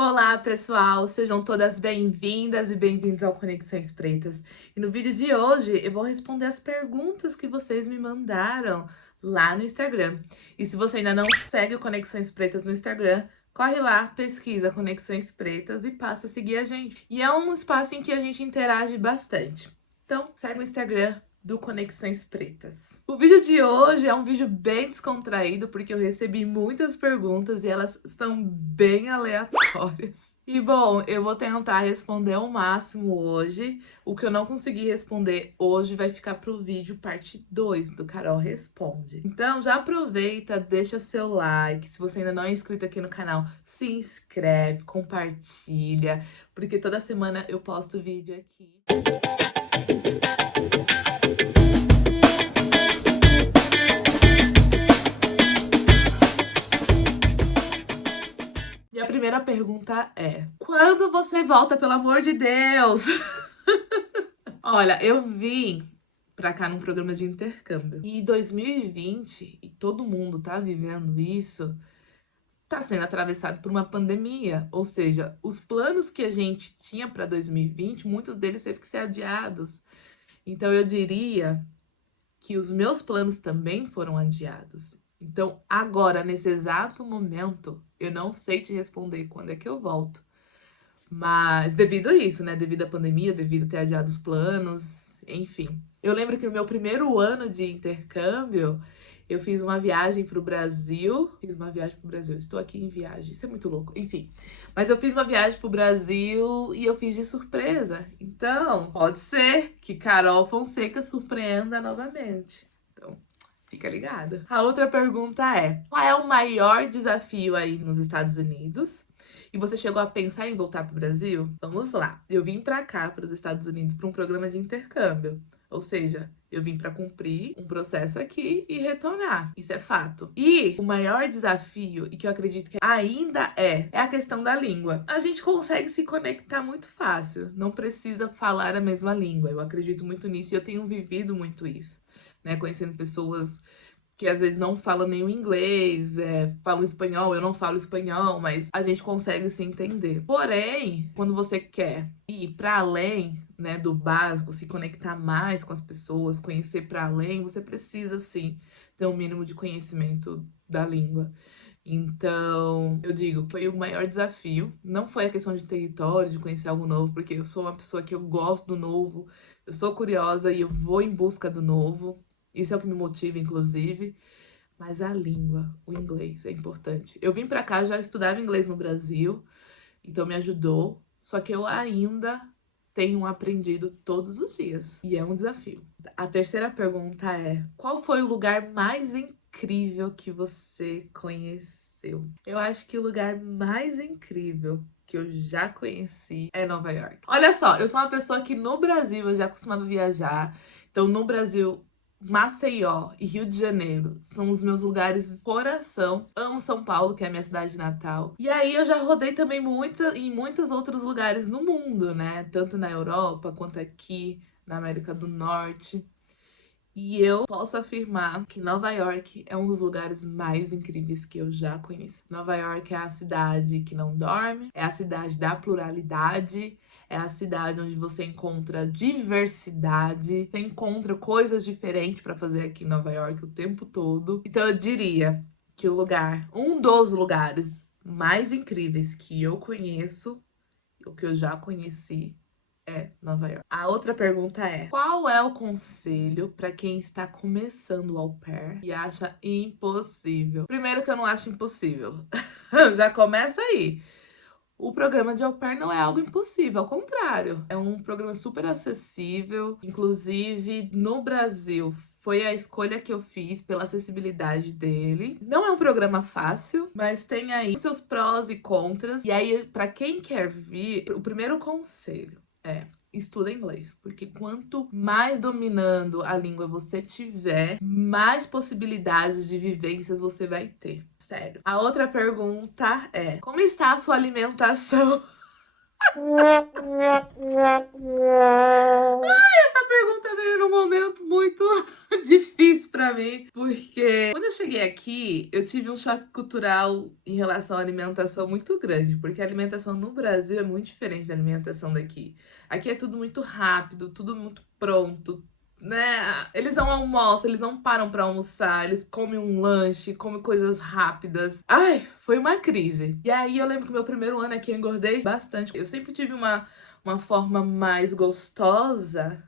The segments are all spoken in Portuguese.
Olá, pessoal! Sejam todas bem-vindas e bem-vindos ao Conexões Pretas. E no vídeo de hoje eu vou responder as perguntas que vocês me mandaram lá no Instagram. E se você ainda não segue o Conexões Pretas no Instagram, corre lá, pesquisa Conexões Pretas e passa a seguir a gente. E é um espaço em que a gente interage bastante. Então, segue o Instagram do Conexões Pretas. O vídeo de hoje é um vídeo bem descontraído, porque eu recebi muitas perguntas e elas estão bem aleatórias. E bom, eu vou tentar responder ao máximo hoje. O que eu não consegui responder hoje vai ficar pro vídeo parte 2 do Carol Responde. Então já aproveita, deixa seu like. Se você ainda não é inscrito aqui no canal, se inscreve, compartilha, porque toda semana eu posto vídeo aqui. E a primeira pergunta é: quando você volta, pelo amor de Deus? Olha, eu vim pra cá num programa de intercâmbio. E 2020, e todo mundo tá vivendo isso, tá sendo atravessado por uma pandemia. Ou seja, os planos que a gente tinha pra 2020, muitos deles teve que ser adiados. Então eu diria que os meus planos também foram adiados. Então, agora, nesse exato momento, eu não sei te responder quando é que eu volto. Mas devido a isso, né? Devido à pandemia, devido a ter adiado os planos, enfim. Eu lembro que no meu primeiro ano de intercâmbio, eu fiz uma viagem pro Brasil. Fiz uma viagem pro Brasil. Estou aqui em viagem. Isso é muito louco. Enfim. Mas eu fiz uma viagem pro Brasil e eu fiz de surpresa. Então, pode ser que Carol Fonseca surpreenda novamente. Então, fica ligada. A outra pergunta é: qual é o maior desafio aí nos Estados Unidos? E você chegou a pensar em voltar para o Brasil? Vamos lá. Eu vim para cá, para os Estados Unidos, para um programa de intercâmbio. Ou seja, eu vim para cumprir um processo aqui e retornar. Isso é fato. E o maior desafio, e que eu acredito que ainda é a questão da língua. A gente consegue se conectar muito fácil. Não precisa falar a mesma língua. Eu acredito muito nisso e eu tenho vivido muito isso, né? Conhecendo pessoas que às vezes não falam nem o inglês, falam espanhol, eu não falo espanhol, mas a gente consegue se entender. Porém, quando você quer ir para além, né, do básico, se conectar mais com as pessoas, conhecer para além, você precisa sim ter um mínimo de conhecimento da língua. Então, eu digo que foi o maior desafio. Não foi a questão de território, de conhecer algo novo, porque eu sou uma pessoa que eu gosto do novo, eu sou curiosa e eu vou em busca do novo. Isso é o que me motiva, inclusive. Mas a língua, o inglês, é importante. Eu vim pra cá, já estudava inglês no Brasil, então me ajudou. Só que eu ainda tenho aprendido todos os dias. E é um desafio. A terceira pergunta é: qual foi o lugar mais incrível que você conheceu? Eu acho que o lugar mais incrível que eu já conheci é Nova York. Olha só, eu sou uma pessoa que no Brasil eu já costumava viajar. Então, no Brasil, Maceió e Rio de Janeiro são os meus lugares de coração. Amo São Paulo, que é a minha cidade natal. E aí eu já rodei também em muitos outros lugares no mundo, né? Tanto na Europa quanto aqui na América do Norte. E eu posso afirmar que Nova York é um dos lugares mais incríveis que eu já conheci. Nova York é a cidade que não dorme, é a cidade da pluralidade, é a cidade onde você encontra diversidade, você encontra coisas diferentes para fazer aqui em Nova York o tempo todo. Então eu diria que um dos lugares mais incríveis que eu conheço, o que eu já conheci, é Nova York. A outra pergunta é: qual é o conselho para quem está começando o au pair e acha impossível? Primeiro que eu não acho impossível. Já começa aí. O programa de au pair não é algo impossível, ao contrário. É um programa super acessível. Inclusive, no Brasil, foi a escolha que eu fiz pela acessibilidade dele. Não é um programa fácil, mas tem aí os seus prós e contras. E aí, para quem quer vir, o primeiro conselho é: estuda inglês, porque quanto mais dominando a língua você tiver, mais possibilidades de vivências você vai ter. Sério. A outra pergunta é: como está a sua alimentação? Essa pergunta veio num momento muito difícil pra mim, porque quando eu cheguei aqui, eu tive um choque cultural em relação à alimentação muito grande, porque a alimentação no Brasil é muito diferente da alimentação daqui. Aqui é tudo muito rápido, tudo muito pronto, né? Eles não almoçam, eles não param pra almoçar, eles comem um lanche, comem coisas rápidas. Ai, foi uma crise. E aí eu lembro que meu primeiro ano aqui eu engordei bastante. Eu sempre tive uma forma mais gostosa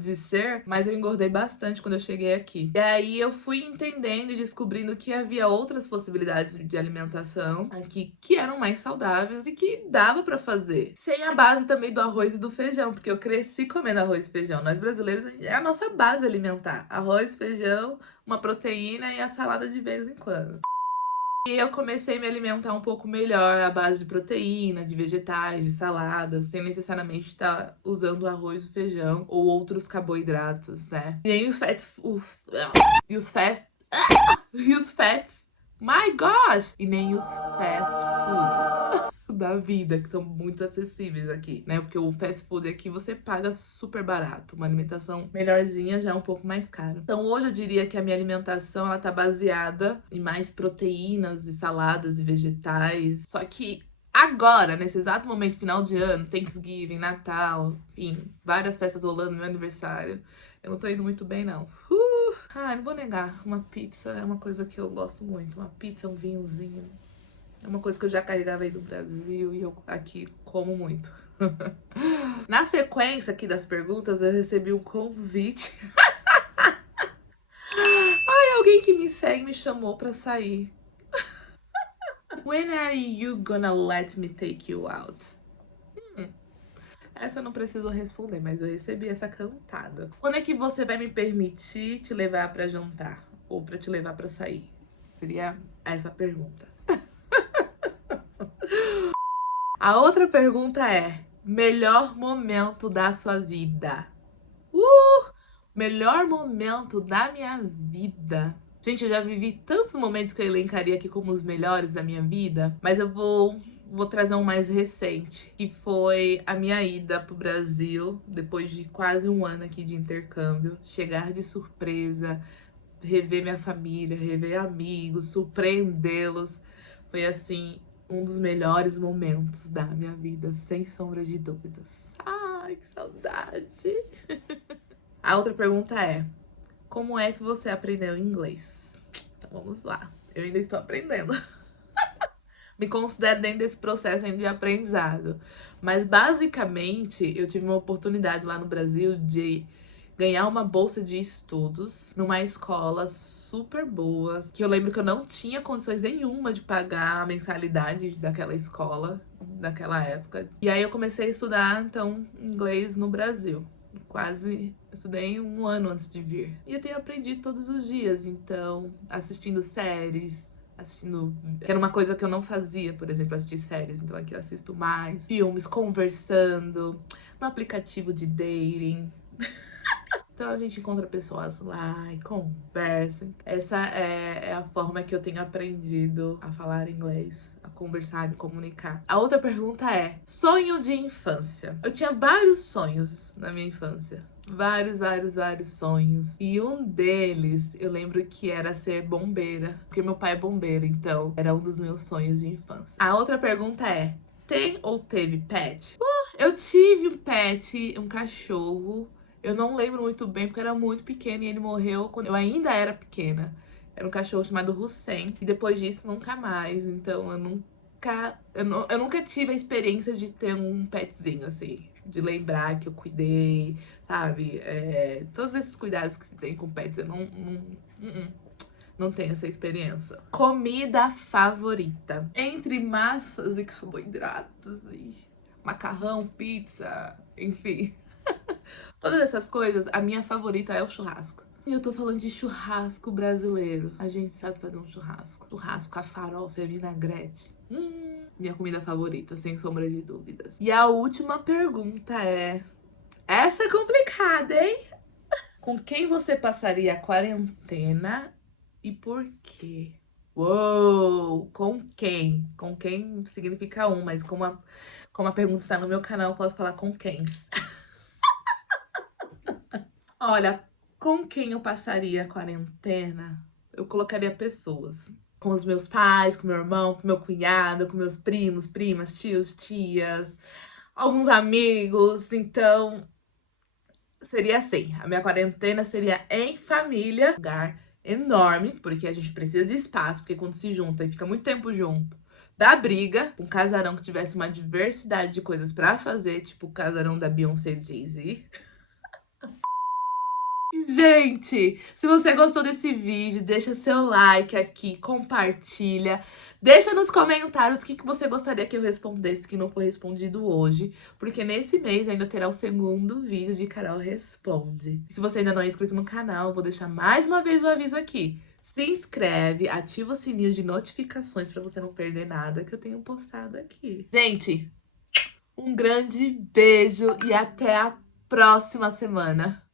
de ser, mas eu engordei bastante quando eu cheguei aqui. E aí eu fui entendendo e descobrindo que havia outras possibilidades de alimentação aqui que eram mais saudáveis e que dava pra fazer. Sem a base também do arroz e do feijão, porque eu cresci comendo arroz e feijão. Nós brasileiros é a nossa base alimentar. Arroz, feijão, uma proteína e a salada de vez em quando. E eu comecei a me alimentar um pouco melhor à base de proteína, de vegetais, de saladas, sem necessariamente estar usando arroz, feijão ou outros carboidratos, né? E nem os fats, e os fast, e os fats, my gosh! E nem os fast foods da vida, que são muito acessíveis aqui, né? Porque o fast food aqui você paga super barato, uma alimentação melhorzinha já é um pouco mais cara. Então hoje eu diria que a minha alimentação ela tá baseada em mais proteínas e saladas e vegetais, só que agora, nesse exato momento, final de ano, Thanksgiving, Natal, enfim, várias festas rolando, meu aniversário, eu não tô indo muito bem, não. Não vou negar, uma pizza é uma coisa que eu gosto muito, uma pizza, um vinhozinho. É uma coisa que eu já carregava aí do Brasil e eu aqui como muito. Na sequência aqui das perguntas, eu recebi um convite. Ai, alguém que me segue me chamou pra sair. When are you gonna let me take you out? Essa eu não preciso responder, mas eu recebi essa cantada. Quando é que você vai me permitir te levar pra jantar? Ou pra te levar pra sair? Seria essa a pergunta. A outra pergunta é: melhor momento da sua vida? Melhor momento da minha vida. Gente, eu já vivi tantos momentos que eu elencaria aqui como os melhores da minha vida, mas eu vou trazer um mais recente, que foi a minha ida pro Brasil, depois de quase um ano aqui de intercâmbio, chegar de surpresa, rever minha família, rever amigos, surpreendê-los. Foi assim, um dos melhores momentos da minha vida, sem sombra de dúvidas. Ai, que saudade! A outra pergunta é: como é que você aprendeu inglês? Vamos lá, eu ainda estou aprendendo. Me considero dentro desse processo ainda de aprendizado. Mas basicamente, eu tive uma oportunidade lá no Brasil de ganhar uma bolsa de estudos numa escola super boa, que eu lembro que eu não tinha condições nenhuma de pagar a mensalidade daquela escola naquela época. E aí eu comecei a estudar, então, inglês no Brasil. Quase estudei um ano antes de vir. E eu tenho aprendido todos os dias, então, assistindo séries, que era uma coisa que eu não fazia, por exemplo, assistir séries, então aqui eu assisto mais, filmes, conversando, no aplicativo de dating. Então a gente encontra pessoas lá e conversa. Essa é a forma que eu tenho aprendido a falar inglês, a conversar, me comunicar. A outra pergunta é: sonho de infância. Eu tinha vários sonhos na minha infância. Vários sonhos. E um deles, eu lembro que era ser bombeira, porque meu pai é bombeiro, então era um dos meus sonhos de infância. A outra pergunta é: tem ou teve pet? Eu tive um pet, um cachorro. Eu não lembro muito bem, porque eu era muito pequena e ele morreu quando eu ainda era pequena. Era um cachorro chamado Hussein. E depois disso, nunca mais. Então, eu nunca tive a experiência de ter um petzinho, assim. De lembrar que eu cuidei, sabe? Todos esses cuidados que se tem com pets, eu não tenho essa experiência. Comida favorita. Entre massas e carboidratos e macarrão, pizza, enfim. Todas essas coisas, a minha favorita é o churrasco. E eu tô falando de churrasco brasileiro. A gente sabe fazer um churrasco. Churrasco, a farofa, a vinagrete. Minha comida favorita, sem sombra de dúvidas. E a última pergunta é: essa é complicada, hein? Com quem você passaria a quarentena e por quê? Uou! Com quem? Com quem significa um, mas como a pergunta está no meu canal, eu posso falar com quem. Olha, com quem eu passaria a quarentena? Eu colocaria pessoas. Com os meus pais, com meu irmão, com meu cunhado, com meus primos, primas, tios, tias, alguns amigos. Então, seria assim. A minha quarentena seria em família. Lugar enorme, porque a gente precisa de espaço, porque quando se junta e fica muito tempo junto, dá briga. Um casarão que tivesse uma diversidade de coisas pra fazer, tipo o casarão da Beyoncé e Jay-Z. Gente, se você gostou desse vídeo, deixa seu like aqui, compartilha. Deixa nos comentários o que você gostaria que eu respondesse que não foi respondido hoje. Porque nesse mês ainda terá o segundo vídeo de Carol Responde. Se você ainda não é inscrito no canal, eu vou deixar mais uma vez o aviso aqui. Se inscreve, ativa o sininho de notificações pra você não perder nada que eu tenho postado aqui. Gente, um grande beijo e até a próxima semana.